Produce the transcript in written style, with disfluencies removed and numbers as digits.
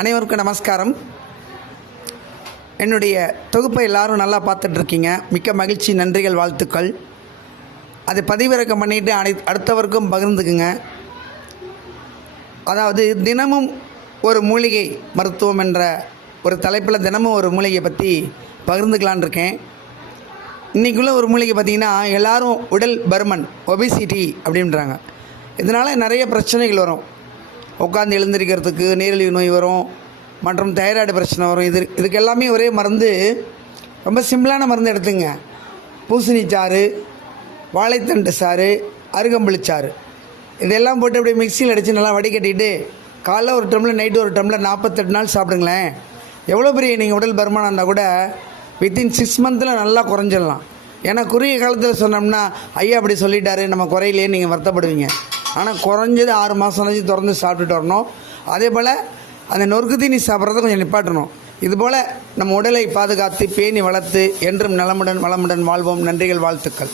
அனைவருக்கும் நமஸ்காரம். என்னுடைய தொகுப்பை எல்லோரும் நல்லா பார்த்துட்ருக்கீங்க. மிக்க மகிழ்ச்சி, நன்றிகள், வாழ்த்துக்கள். அதை பதிவிறக்கம் பண்ணிவிட்டு அடுத்தவருக்கும் பகிர்ந்துக்குங்க. அதாவது தினமும் ஒரு மூலிகை மருத்துவம் என்ற ஒரு தலைப்பில் தினமும் ஒரு மூலிகை பற்றி பகிர்ந்துக்கலான் இருக்கேன். இன்றைக்குள்ள ஒரு மூலிகை பார்த்திங்கன்னா, எல்லோரும் உடல் பருமன், ஒபிசிட்டி அப்படின்றாங்க. இதனால் நிறைய பிரச்சனைகள் வரும். உட்காந்து எழுந்திருக்கிறதுக்கு நீரிழிவு நோய் வரும், மற்றும் தைராய்டு பிரச்சனை வரும். இதுக்கு எல்லாமே ஒரே மருந்து, ரொம்ப சிம்பிளான மருந்து எடுத்துங்க. பூசணி சாறு, வாழைத்தண்டு சாறு, அருகம்புல் சாறு, இதெல்லாம் போட்டு அப்படியே மிக்சியில் அடித்து நல்லா வடிகட்டிட்டு காலைல ஒரு டம்ளர், நைட்டு ஒரு டம்ளர் 48 நாள் சாப்பிடுங்களேன். எவ்வளோ பெரிய நீங்கள் உடல் பருமனாக இருந்தால் கூட வித்தின் 6 மந்தில் நல்லா குறைஞ்சிடலாம். ஏன்னா குறுகிய காலத்தில் சொன்னோம்னா, ஐயா அப்படி சொல்லிட்டாரு நம்ம குறையிலே நீங்கள் வருத்தப்படுவீங்க. ஆனால் குறைஞ்சது 6 மாதம் கழிச்சு திறந்து சாப்பிட்டுட்டு வரணும். அதே போல் அந்த நொறுக்கு தீனி சாப்பிட்றத கொஞ்சம் நிப்பாட்டணும். இதுபோல் நம்ம உடலை பாதுகாத்து பேணி வளர்த்து என்றும் நலமுடன் வளமுடன் வாழ்வோம். நன்றிகள், வாழ்த்துக்கள்.